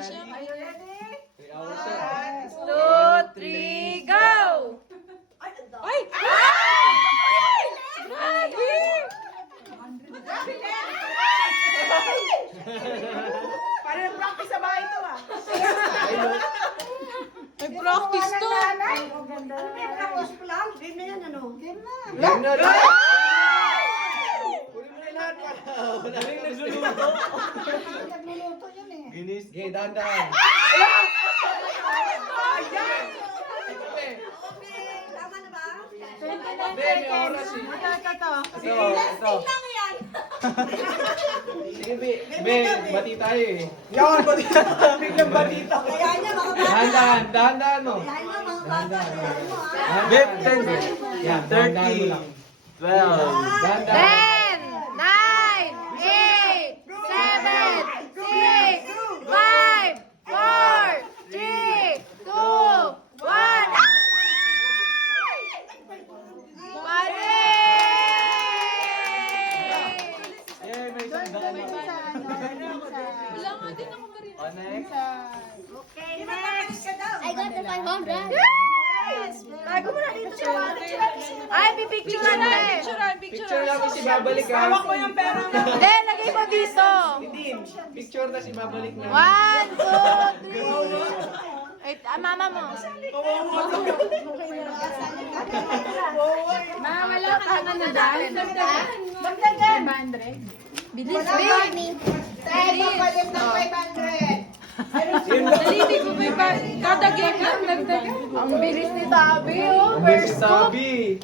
siya. Are you ready? 3 hours siya. 2, 3, go! Ay! Grabe! Parang practice sa bahay to ah. May practice to. Tapos ko lang. Game na yan ano? Game na. Game na lang! Kunin mo na lahat ka. Wala rin nagluluto. Nagluluto yun eh. Ginis. Okay, dahan-dahan. Tama na ba? Be, may oras eh. Ito. Ito. Sige, Be. Be, bati tayo eh. Yan, batita. Biglang batita. Kaya niya mga bata. Dahan-dahan, dahan-dahan no. Kaya niya mga bata. Beb, Yan, dahan-dahan mo lang. 12. Dahan-dahan. 10, 9, 8, 7, 6, 5, 4, 3, 2, 1. Eh, may isang daan. Wala nga din ako pa rin. O, next. Okay, next. I got the 500. Tago mo na dito sa Ay, pipicturean na eh. Picture lang kasi babalik ha. Hawak mo yung pera mo. Hindi, lagay mo dito. Hindi, picture na si babalik na. 1, 2, 3. Wait, mama mo. Ma, wala ka naman na dyan. Magdagan. 500. Bilis, Wala bilis. Tayo magpalit ng 500. Dali, ko pa kada game lang dagdag. Ang bilis ni Tabi, oh. Ang bilis sabi.